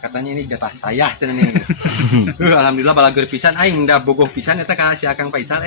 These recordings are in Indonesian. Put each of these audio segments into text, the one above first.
katanya ini jatah saya cenah nih. Alhamdulillah balager pisan aing da bogoh pisan eta ka si Akang Faisal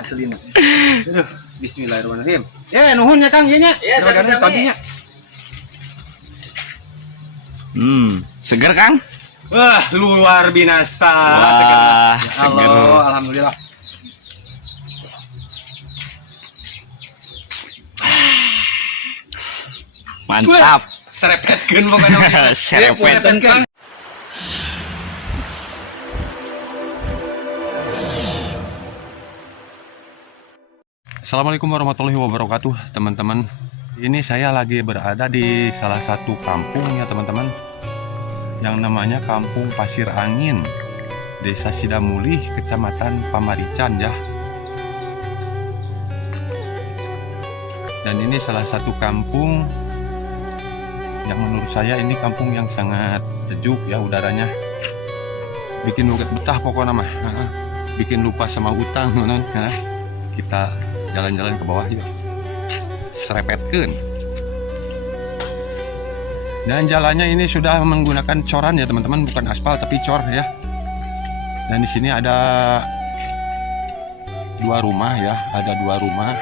aslina. Aduh, bismillahirrahmanirrahim. Nuhun ya Kang ieu nya. Iya, sami-sami. Seger Kang? Wah, luar binasa. Wah, seger. Alhamdulillah. Mantap. Serepetkeun pokoknya. Serepetkeun. Assalamualaikum warahmatullahi wabarakatuh, teman-teman. Ini saya lagi berada di salah satu kampung ya teman-teman, yang namanya Kampung Pasir Angin, Desa Sidamulih, Kecamatan Pamarican ya. Dan ini salah satu kampung yang menurut saya ini kampung yang sangat sejuk ya, udaranya bikin nuget betah pokoknya mah. Bikin lupa sama utang nah. Kita jalan-jalan ke bawah yuk, serepetkeun. Dan jalannya ini sudah menggunakan coran ya teman-teman, bukan aspal tapi cor ya. Dan di sini ada dua rumah ya, ada dua rumah.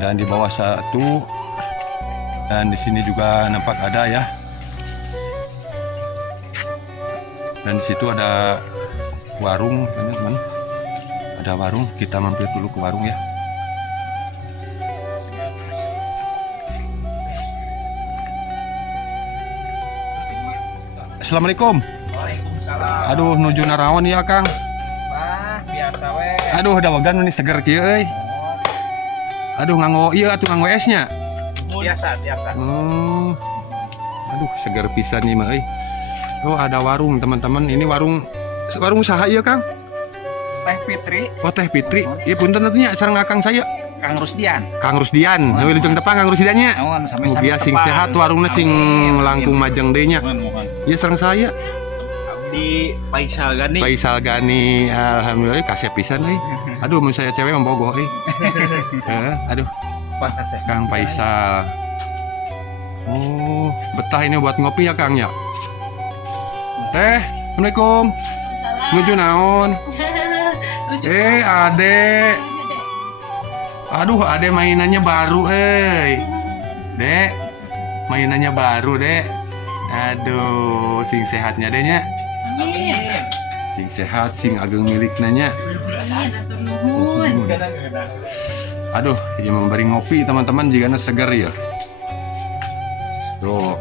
Dan di bawah satu, dan di sini juga nampak ada ya. Dan di situ ada warung teman-teman. Ada warung, kita mampir dulu ke warung ya. Assalamualaikum. Waalaikumsalam. Aduh, nuju naraon ya Kang. Wah, biasa we. Aduh, dawagan ini seger kieu euy. Aduh, nganggo ieu atuh nganggo esnya. Biasa. Aduh, seger pisan nih mah euy. Oh, ada warung teman-teman. Ini warung saha ieu Kang? Teh Fitri, Oh, Teh Fitri. Ieu punten atunya sareng Akang saya. Kang Rusdian. Kang Rusdian. Wilujeng tepang Kang Rusdian nya. Naon Mugia sing sehat warungna sing langkung majeng deui nya. Ieu sareng saya. Di Faisal Gani. Faisal Gani, alhamdulillah kasih pisan euy. Aduh, mun saya cewek membogoh euy. Aduh, Kang Faisal. Oh, betah ini buat ngopi ya Kang ya. Teh, Assalamualaikum. Nuju naon? Ade. Aduh, ade mainannya baru Dek, mainannya baru, Dek. Aduh, sing sehatnya Deknya. Amin. Sing sehat, sing ageng milik nanya. Aduh, ini memberi ngopi teman-teman jika segar ya. Tuh.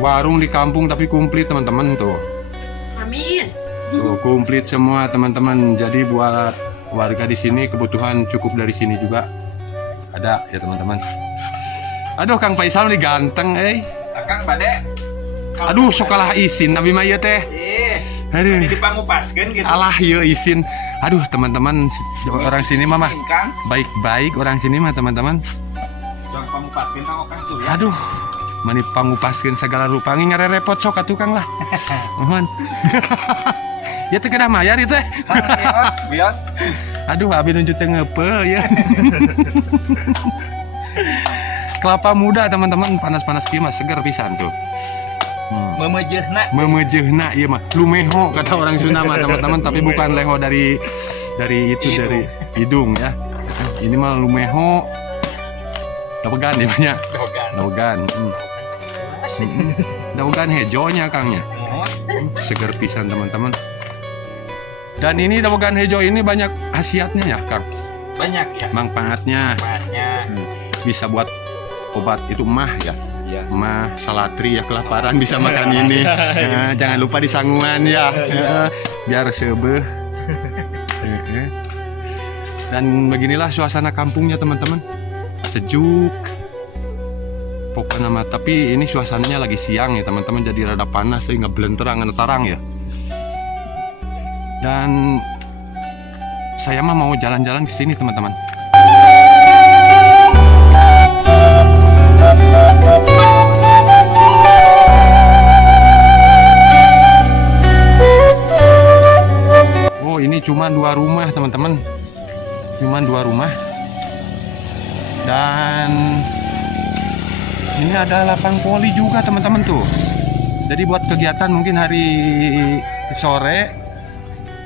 Warung di kampung tapi komplit teman-teman tuh. Amin. Tuh, komplit semua teman-teman. Jadi buat warga di sini kebutuhan cukup dari sini juga. Ada ya teman-teman. Aduh, Kang Faisal nih ganteng Kang Bade. Aduh, sokalah isin Nabi Maya teh. Aduh. Ini dipangupaskeun gitu. Alah ya isin. Aduh teman-teman, orang sini mah Kang. baik-baik orang sini mah teman-teman. Jang pangupaskeun Kang Kang Surya. Aduh, mani pangupaskeun segala rupa ngare repot sok atuh Kang lah. Mohon. Ya teh kedah mayar itu teh. Bios. Aduh, abi nunjuk teh ngeupeul ya. Kelapa muda teman-teman, panas-panas kieu mah seger pisan tuh. Memejehna ieu mah lumeho kata orang Sunda mah teman-teman, tapi bukan leho dari itu Hidung. dari hidung ya. Ini mah lumeho. Dawegan ya banyak. Dawegan. Dawegan hejonya Kangnya. Seger pisan teman-teman. Dan ini dawegan hejo ini banyak khasiatnya ya Kang. Banyak ya. Manfaatnya bisa buat obat itu mah ya. Iya. Mah salatri ya, kelaparan bisa makan ini. Nah, jangan lupa di sanguan ya. Biar sebeh. Dan beginilah suasana kampungnya teman-teman. Sejuk. Pokoknya mah, tapi ini suasananya lagi siang ya teman-teman, jadi rada panas sehingga belenterang tarang ya. Dan saya mah mau jalan-jalan ke sini teman-teman. Oh, ini cuma dua rumah teman-teman, cuma dua rumah. Dan Ini ada lapang voli juga teman-teman tuh. Jadi buat kegiatan mungkin hari sore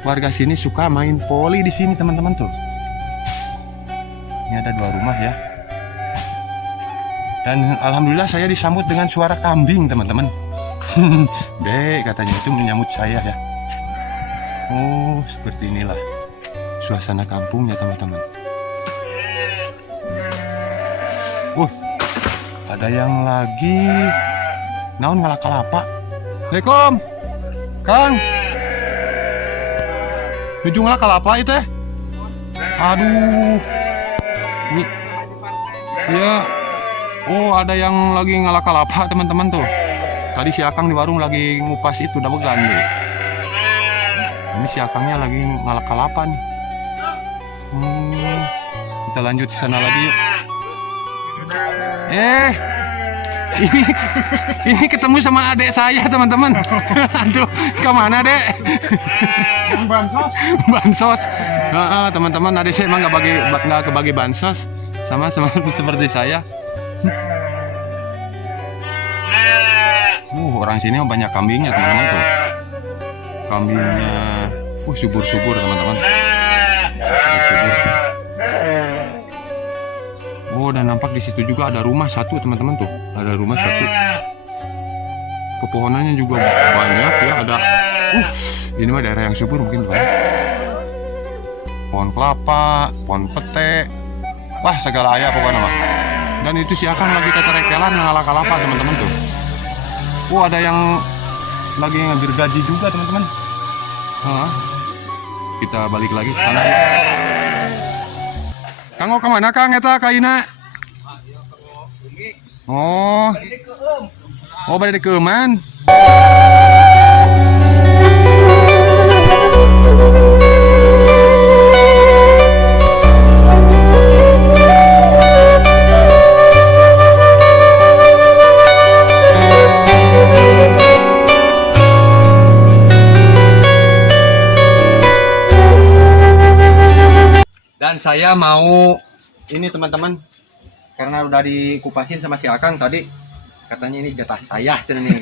warga sini suka main voli di sini teman-teman tuh. Ini ada 2 rumah ya. Dan alhamdulillah saya disambut dengan suara kambing teman-teman. Dek katanya itu menyambut saya ya. Oh seperti inilah suasana kampungnya teman-teman. Ada yang lagi naon ngalak kelapa. Assalamualaikum Kang. Nuju ngalak kelapa itu teh. Aduh. Iya. Oh ada yang lagi ngalak kelapa teman-teman tuh. Tadi si Akang di warung lagi ngupas itu dabegan nih. Ini si Akangnya lagi ngalak kelapa nih. Kita lanjut ke sana lagi yuk. Ini ketemu sama adik saya teman-teman. Aduh, kemana dek? Bansos. Teman-teman, adik saya emang nggak kebagi bansos, sama seperti saya. Orang sini banyak kambingnya teman-teman tuh. Kambingnya, subur-subur teman-teman. Subur. Dan nampak di situ juga ada rumah satu teman-teman tuh. Ada rumah satu. Pepohonannya juga banyak ya. Ada. Ini mah daerah yang subur mungkin banyak. Pohon kelapa, pohon pete. Wah segala ayah pokoknya mah. Dan itu si Akang lagi keterekelan ngalak kelapa teman-teman tuh. Ada yang lagi ngambil gaji juga teman-teman. Kita balik lagi ke sana. Kang kemana Kang eta kaina? Bade keuman. Dan saya mau ini teman-teman, karena udah dikupasin sama si Akang tadi, katanya ini jatah saya cenah nih.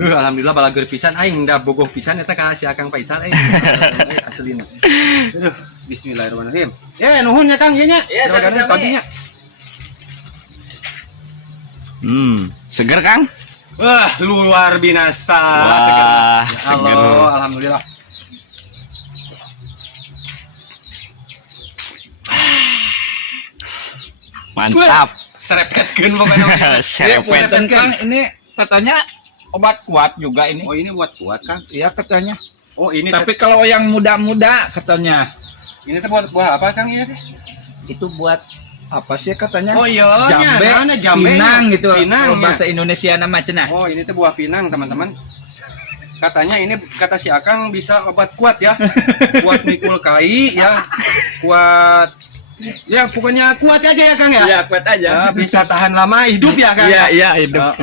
Alhamdulillah balager pisan aing da bogoh pisan eta ka si Akang Faisal aslina. Aduh, bismillahirrahmanirrahim. Nuhun ya Kang ieu nya. Paginya. Seger Kang? Wah, luar binasa. Wah, seger. Alhamdulillah. Mantap. Serepetkeun pokoknya. Serepet. Kang, ini katanya obat kuat juga ini. Oh, ini buat kuat, Kang. Iya katanya. Oh, ini Tapi kalau yang muda-muda katanya. Ini tuh buat apa, Kang? Ini teh? Itu buat apa sih katanya? Oh iya, jambe, pinang gitu. Pinang, kalau bahasa Indonesia nama cenah. Oh, ini tuh buah pinang, teman-teman. Katanya ini kata si Akang bisa obat kuat ya. Kuat mikul kai ya. Kuat ya pokoknya kuat aja ya Kang ya. Iya, kuat aja. Bisa tahan lama hidup ya Kang. Iya, hidup.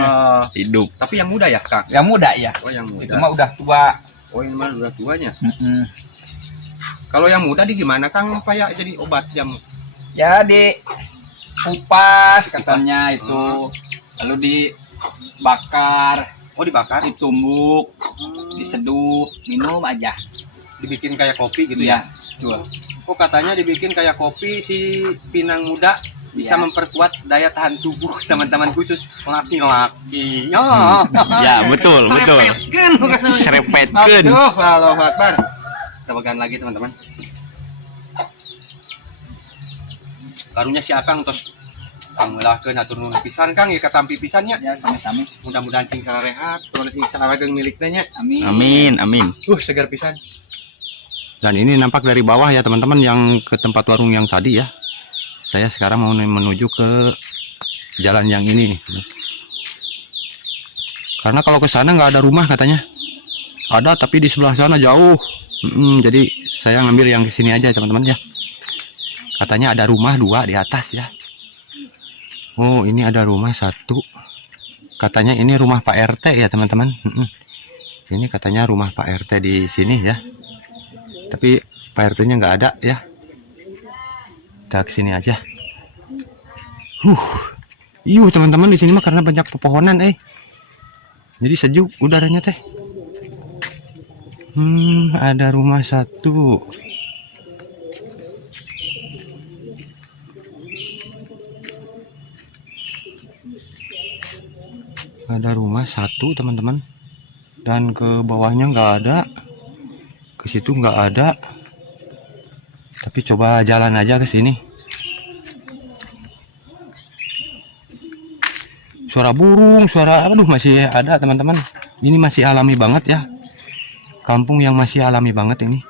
Hidup. Tapi yang muda ya Kang. Yang muda ya. Oh, yang muda. Itu mah udah tua. Oh, ini mah udah tuanya. Kalau yang muda di gimana Kang supaya jadi obat jamu? Ya di kupas katanya itu. Lalu dibakar. Oh, dibakar, ditumbuk, diseduh, minum aja. Dibikin kayak kopi gitu ya. Jual. Oh, katanya dibikin kayak kopi si pinang muda bisa memperkuat daya tahan tubuh teman-teman khusus laki-laki. Ya, betul. Serepetkeun. Aduh, Allahu Akbar. Kita pegang lagi teman-teman. Karunya si Akang terus Alhamdulillah atur nuhun pisan Kang ya katampi pisannya. Ya sama-sama. Mudah-mudahan sing sarehat, terus sing sarageng miliknya. Amin. Segar pisan. Dan ini nampak dari bawah ya teman-teman yang ke tempat warung yang tadi ya. Saya sekarang mau menuju ke jalan yang ini nih. Karena kalau ke sana nggak ada rumah katanya. Ada tapi di sebelah sana jauh. Jadi saya ngambil yang ke sini aja teman-teman ya. Katanya ada rumah 2 di atas ya. Oh, ini ada rumah 1. Katanya ini rumah Pak RT ya teman-teman. Ini katanya rumah Pak RT di sini ya. Tapi Pak RT-nya nggak ada ya. Kita ke sini aja. Iya teman-teman, di sini mah karena banyak pepohonan jadi sejuk udaranya teh. Ada rumah satu. Ada rumah satu teman-teman, dan ke bawahnya nggak ada, ke situ nggak ada. Tapi coba jalan aja ke sini. Suara burung, suara aduh masih ada teman-teman. Ini masih alami banget ya, kampung yang masih alami banget ini.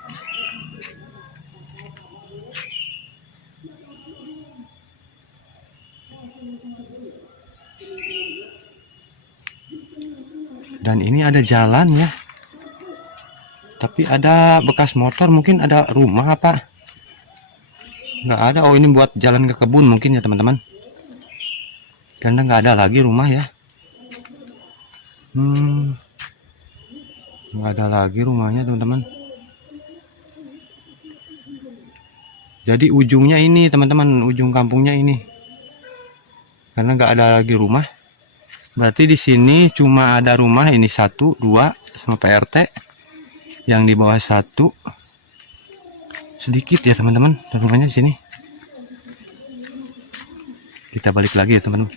Dan ini ada jalan ya, tapi ada bekas motor, mungkin ada rumah apa nggak ada. Oh ini buat jalan ke kebun mungkin ya teman-teman, karena nggak ada lagi rumah ya. Nggak ada lagi rumahnya teman-teman. Jadi ujungnya ini teman-teman, ujung kampungnya ini, karena nggak ada lagi rumah. Berarti di sini cuma ada rumah ini 1, 2 sama PRT. Yang di bawah 1 sedikit ya teman-teman rumahnya di sini. Kita balik lagi ya teman-teman.